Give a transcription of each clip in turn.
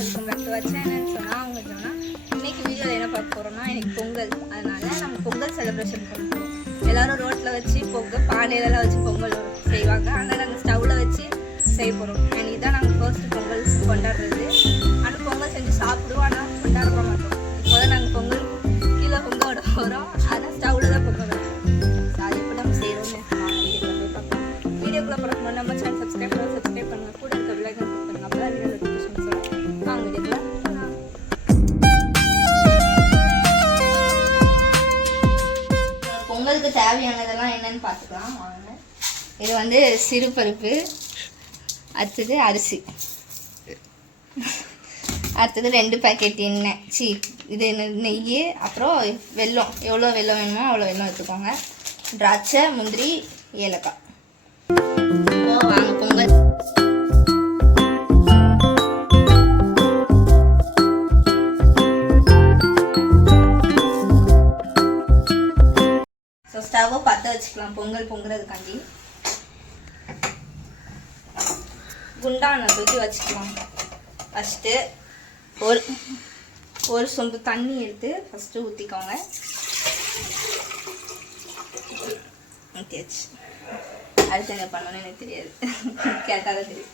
Welcome back to our channel. அவங்க சொன்னால் இன்றைக்கி வீடியோவில் என்ன பார்க்க போகிறோம்னா, இன்றைக்கி பொங்கல். அதனால் நம்ம பொங்கல் செலிப்ரேஷன் பண்ணுறோம். எல்லோரும் ரோட்டில் வச்சு பானையிலலாம் வச்சு பொங்கல் செய்வாங்க. ஆனால் நாங்கள் ஸ்டவ்வில் வச்சு செய்ய போகிறோம். அண்ட் இதுதான் நாங்கள் ஃபர்ஸ்ட்டு பொங்கல் கொண்டாடுறது. ஆனால் பொங்கல் செஞ்சு சாப்பிடுவோம், ஆனால் கொண்டாட மாட்டோம். இப்போ தான் நாங்கள் பொங்கல் கீழே பொங்க விட போகிறோம். ஆனால் ஸ்டவ்வில் தான் பொங்கல் வைக்கிறோம். ஸோ அது எப்படி நம்ம செய்கிறோன்னு வீடியோக்குள்ளே போய் பார்ப்போம். வீடியோக்குள்ளே போகிறோம். நம்ம சேனல் சப்ஸ்கிரைப் பண்ணுங்கள். கூட இருக்க விளையாட்டு கொடுத்துருங்க. அப்போ தான் வீடியோ நோட்டிஃபிகேஷன் வரும். வாங்க வீடியோக்குள்ளே போகலாம். பொங்கலுக்கு தேவையானதெல்லாம் என்னன்னு பார்த்துக்கலாம் வாங்க. இது வந்து சிறுபருப்பு, அடுத்தது அரிசி, அடுத்தது 2 பேக்கெட் எண்ணெய், இது நெய், அப்புறம் வெல்லம். எவ்வளோ வெல்லம் வேணுமோ அவ்வளோ வெல்லம் எடுத்துக்கோங்க. திராட்சை, முந்திரி, ஏலக்காய். வாங்க பொங்கல். ஸோ ஸ்டவ்வை பற்ற வச்சுக்கலாம் பொங்கல் பொங்குறதுக்காண்டி. குண்டான தூக்கி வச்சுக்கலாம். ஃபஸ்ட்டு ஒரு சொம்பு தண்ணி எடுத்து ஃபஸ்ட்டு ஊற்றிக்கோங்க. ஊற்றியாச்சு. அடுத்து என்ன பண்ணணும்னு எனக்கு தெரியாது, கேட்டால் தான் தெரியும்.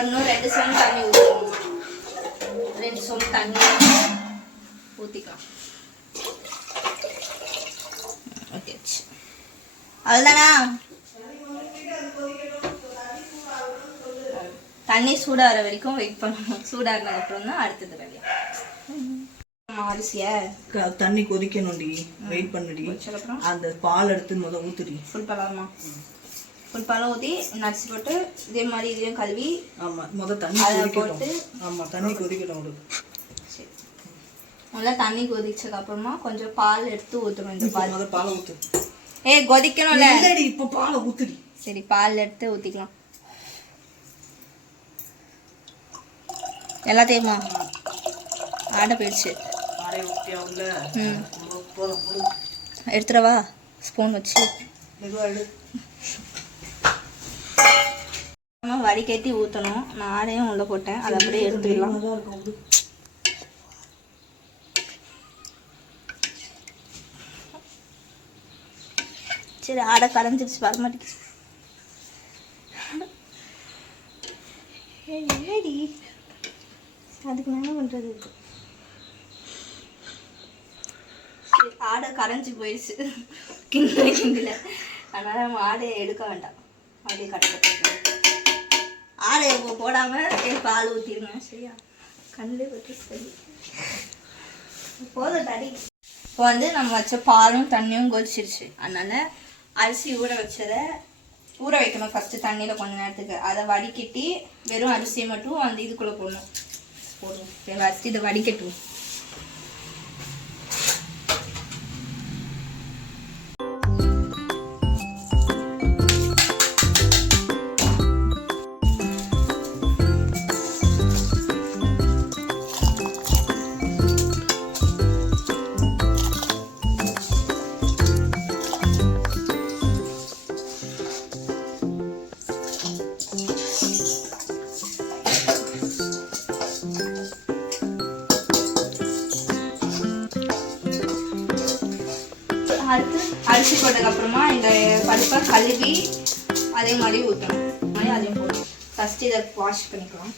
இன்னும் 2 சொம்பு தண்ணி ஊற்றணும். 2 சொம்பு தண்ணி ஊற்றிக்கலாம். ஊற்றியாச்சு. அவ்வளோதானா? தண்ணி சூடாகிற வரைக்கும் வெயிட் பண்ணணும். சூடாகினதுக்கப்புறம் தான் அடுத்தது வேலையா. அரிசியை தண்ணி கொதிக்கணும்டி, வெயிட் பண்ணுடி. அந்த பால் எடுத்து முதல் ஊத்துடி. ஃபுல் பாலாமா? ஃபுல் பாலம் ஊற்றி நடிச்சு போட்டு இதே மாதிரி இதையும் கழுவி. ஆமாம், முதல் தண்ணி கொதிக்கணும். ஆமாம், தண்ணி கொதிக்கணும். சரி, நல்லா தண்ணி கொதிச்சதுக்கப்புறமா கொஞ்சம் பால் எடுத்து ஊற்றணும். இந்த பால் முதல் பாலை ஊற்று. கொதிக்கணும்ல? இல்லடி, இப்போ பாலை ஊத்துடி. சரி, பால் எடுத்து ஊற்றிக்கலாம். எல்லாத்தையுமா? ஆடை போயிடுச்சு. எடுத்துடவா ஸ்பூன் வச்சு? வடிகட்டி ஊற்றணும். நான் ஆடையும் உள்ள போட்டேன், அதை அப்படியே எடுத்துடலாம். சரி, ஆடை கரைஞ்சிருச்சு, வர மாட்டேங்குது. ஏடி அதுக்கு என்ன பண்ணுறது? ஆடை கரைஞ்சி போயிடுச்சு கிண்டில. அதனால் நம்ம ஆடையை எடுக்க வேண்டாம். ஆடையை கட்ட ஆடையை போடாமல் பால் ஊற்றிடுங்க. சரியா? கண்ணிலே பற்றி சரி போதும் தடி. இப்போ வந்து நம்ம வச்ச பாலும் தண்ணியும் கொதிச்சிருச்சு. அதனால் அரிசி ஊற வச்சதை ஊற வைக்கணும். ஃபஸ்ட்டு தண்ணியில் கொஞ்ச நேரத்துக்கு. அதை வடிகட்டி வெறும் அரிசியை மட்டும் அந்த இதுக்குள்ளே போடணும். ஃபஸ்ட்டு இதை வடிகட்டுவோம். அடுத்து அரிசி போட்டதுக்கப்புறமா இந்த பருப்பை கழுவி அதே மாதிரி ஊற்றணும். அதையும் போடணும். ஃபஸ்ட்டு இதை வாஷ் பண்ணிக்கலாம்.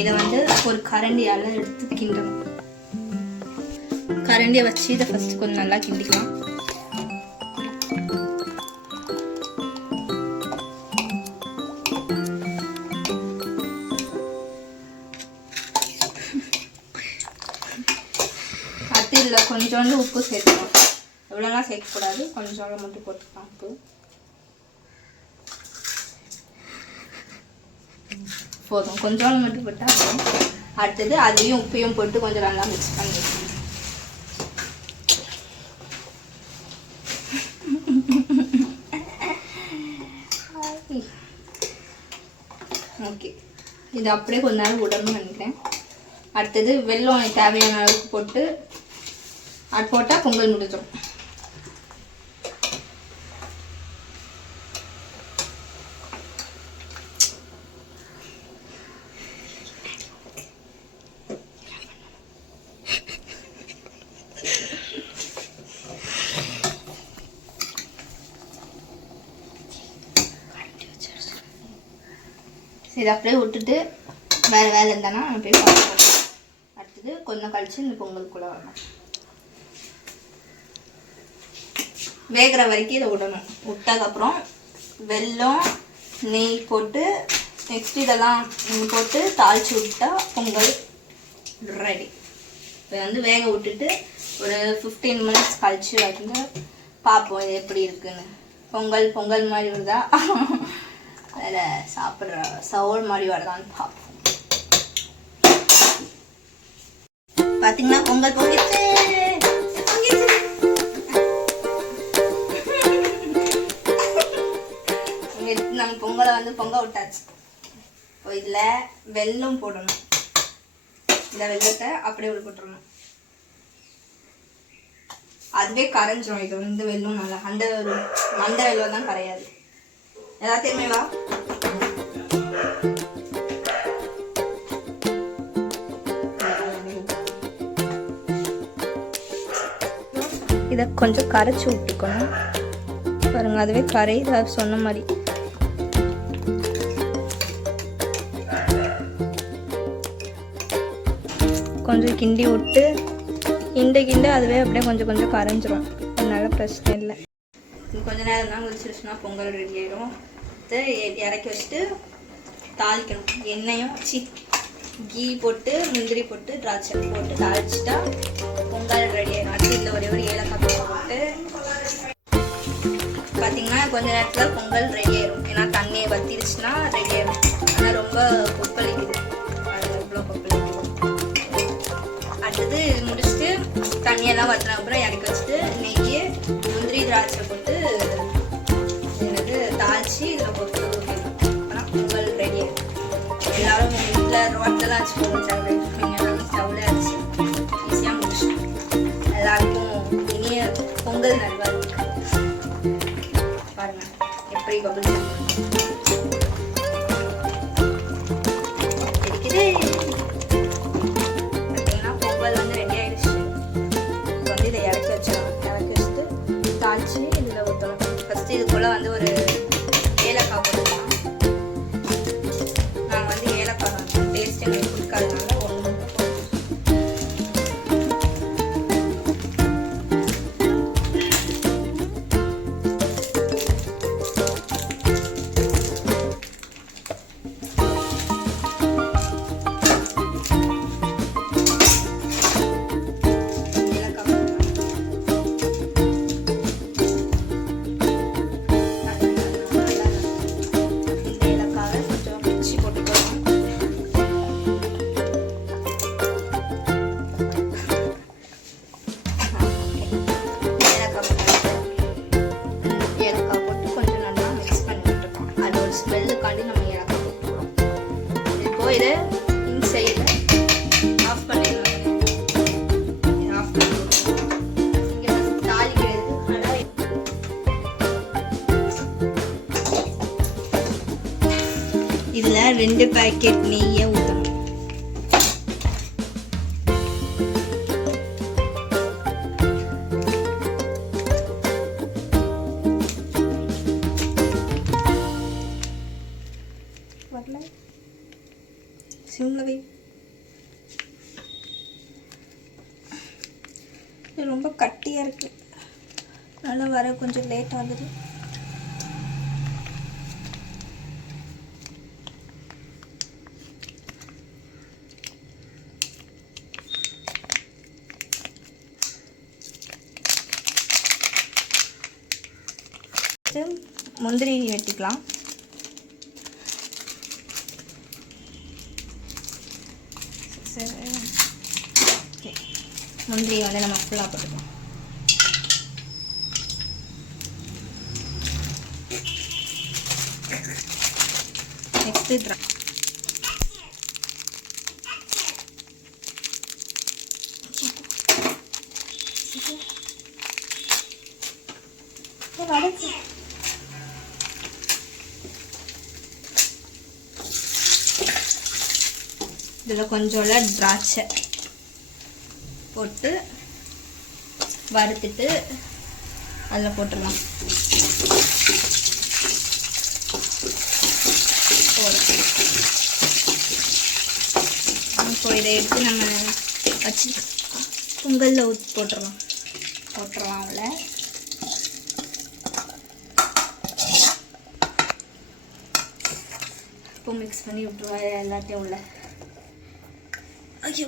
இதை வந்து ஒரு கரண்டியால் எடுத்து கிண்டணும். கரண்டியை வச்சு இதை ஃபஸ்ட்டு கொஞ்சம் நல்லா கிண்டிக்கலாம். இதில் கொஞ்சோண்டு உப்பு சேர்த்துக்கணும். எவ்வளோலாம் சேர்க்கக்கூடாது, கொஞ்சோண்டு மட்டும் போட்டுக்கலாம் உப்பு. போதும், கொஞ்சோண்டு மட்டும் போட்டால் போதும். அடுத்தது அதையும் உப்பையும் போட்டு கொஞ்சம் நல்லா மிக்ஸ் பண்ணி ஓகே. இது அப்படியே கொஞ்ச நேரம் விடணும்னு நினைக்கிறேன். அடுத்தது வெல்லம் தேவையான அளவுக்கு போட்டு அது போட்டால் பொங்கல் முடிஞ்சிடும். இதை அப்படியே விட்டுட்டு வேறு வேலை இருந்தானா போய் பார்க்கலாம். அடுத்தது கொஞ்சம் கழிச்சு இந்த பொங்கலுக்குள்ளே வரணும். வேகிற வரைக்கும் இதை விடணும். விட்டதுக்கப்புறம் வெல்லம் நெய் போட்டு நெக்ஸ்ட் இதெல்லாம் போட்டு தாளித்து விட்டா பொங்கல் ரெடி. இப்போ வந்து வேக விட்டுட்டு ஒரு 15 மினிட்ஸ் கழிச்சு வந்து பார்ப்போம் இது எப்படி இருக்குன்னு. பொங்கல் பொங்கல் மாதிரி வருதா அதில் சாப்பிட்ற சவுல் மாதிரி வருதான்னு பார்ப்போம். பார்த்தீங்கன்னா பொங்கல் பொங்கிச்சு. நம்ம பொங்கலை வந்து பொங்க விட்டாச்சு. இப்போ இதில் வெல்லம் போடணும். இந்த வெல்லத்தை அப்படியே உள்ள போட்டுடணும். அதுவே கரைஞ்சிரும். இது வந்து வெல்லம் நல்லா அந்த வெல்லம் தான் கரையாது. எல்லாத்தையுமே வா இதை கொஞ்சம் கரைச்சி விட்டுக்கணும். பாருங்க அதுவே கரை சொன்ன மாதிரி. கொஞ்சம் கிண்டி விட்டு கிண்ட அதுவே அப்படியே கொஞ்சம் கொஞ்சம் கரைஞ்சிரும். அதனால பிரச்சனை இல்லை. கொஞ்ச நேரம் தான் குதிச்சிருச்சுன்னா பொங்கல் ரெடி ஆகிடும். இறக்கி வச்சுட்டு தாளிக்கணும். எண்ணெயும் கீ போட்டு முந்திரி போட்டு திராட்சை போட்டு தாளிச்சிட்டா பொங்கல் ரெடி ஆகிடும். அடுத்து இதில் ஒரே ஒரு ஏலக்காய் போட்டு பார்த்தீங்கன்னா கொஞ்ச நேரத்தில் பொங்கல் ரெடி ஆயிடும். ஏன்னா தண்ணியை வத்திருச்சுன்னா ரெடி ஆயிடும். ஆனால் ரொம்ப கொப்பளிக்குது. அது எவ்வளோ கொப்பளிக்குது. அடுத்தது இது முடிச்சுட்டு தண்ணியெல்லாம் வற்றின அப்புறம் இறக்கி வச்சுட்டு நெய் முந்திரி திராட்சை போட்டு தாளிச்சு இதில் போட்டு அப்புறம் பொங்கல் ரெடி ஆகிடும். எல்லாரும் வீட்டில் ரோட்டெல்லாம் வச்சு பொங்கல் சாப்பிடுங்க. ஸ்டவ்ல வச்சு ஈஸியாக முடிச்சிட்டோம். எல்லாருக்கும் இனிய பொங்கல் நல்வாழ்வு. பாருங்க எப்படி பபிள் இருக்குது. பார்த்தீங்கன்னா பொங்கல் வந்து ரெடி ஆகிடுச்சு. இப்போ வந்து இதை இறக்கி வச்சுட்டு தாளிச்சு இதில் ஊற்றணும். ஃபஸ்ட்டு இதுக்குள்ளே வந்து ஒரு ஏலக்காய் போட்டுக்கலாம். நான் வந்து ஏலக்காய் டேஸ்ட் எனக்கு பிடிக்காதனால ஒன்று இதை இன்சைடில் ஆஃப் பண்ணிடலாம். ஆஃப் பண்ணிடுவோம். இங்கே தாளிக்கிறது கடாய். இதில் 2 பேக்கெட் நெய்யை ஊற்றணும். வரல சிம்ல வை. இது ரொம்ப கட்டியாக இருக்குது. நல்லா வர கொஞ்சம் லேட் ஆகுது. முந்திரி வெட்டிக்கலாம். முந்திரி வந்து நம்ம ஃபுல்லாக போட்டுக்கலாம். நெக்ஸ்ட்டு இதில் கொஞ்சோல திராட்சை போட்டு வறுத்துட்டு அதில் போட்டுடலாம். இப்போ இதை எடுத்து நம்ம வச்சு பொங்கலில் ஊற்றி போட்டுடலாம் அவளை. இப்போ மிக்ஸ் பண்ணி விட்டுருவா எல்லாத்தையும் உள்ள. ஐயோ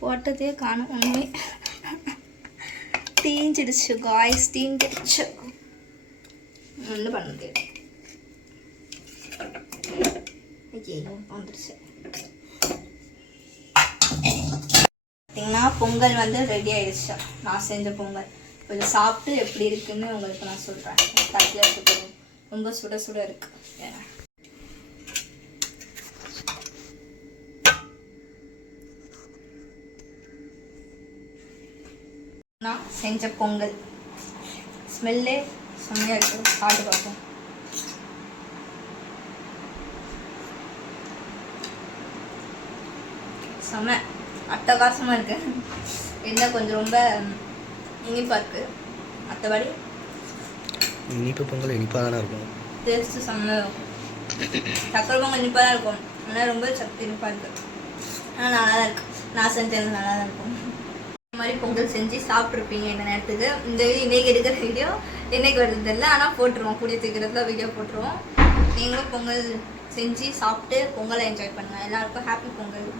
போட்டதே காணும், ஒன்றுமே தீஞ்சிடுச்சு காய்ஸ், தீஞ்சிடுச்சு. ஒன்றும் பண்ண முடியாது. ஐயோ வந்துடுச்சு. பார்த்தீங்கன்னா பொங்கல் வந்து ரெடி ஆயிடுச்சு. நான் செஞ்ச பொங்கல் கொஞ்சம் சாப்பிட்டு எப்படி இருக்குன்னு உங்களுக்கு நான் சொல்கிறேன். தட்டில் எடுத்து ரொம்ப சுட சுட இருக்கு. நான் செஞ்ச பொங்கல் ஸ்மெல்லே செம்மையாக இருக்குது. சாப்பிட்டு பார்ப்போம். செம்ம அட்டகாசமாக இருக்குது. என்ன கொஞ்சம் ரொம்ப இனிப்பாக இருக்குது. மற்றபடி இனிப்பு பொங்கல் இனிப்பாக தானே இருக்கும். டேஸ்ட்டு செம்மையாக இருக்கும். சக்கரை பொங்கல் இனிப்பாக தான் இருக்கும், ஆனால் ரொம்ப இனிப்பாக இருக்குது. ஆனால் நல்லா தான் இருக்குது. நான் செஞ்சது நல்லா தான் இருக்கும். இந்த மாதிரி பொங்கல் செஞ்சு சாப்பிட்ருப்பீங்க இந்த நேரத்துக்கு. இந்த இன்றைக்கி எடுக்கிற வீடியோ என்றைக்கு வருது இல்லை, ஆனால் போட்டுருவோம். கூடிய சீக்கிரத்தில் வீடியோ போட்டுருவோம். நீங்களும் பொங்கல் செஞ்சு சாப்பிட்டு பொங்கலை என்ஜாய் பண்ணுங்கள். எல்லாருக்கும் ஹாப்பி பொங்கல்.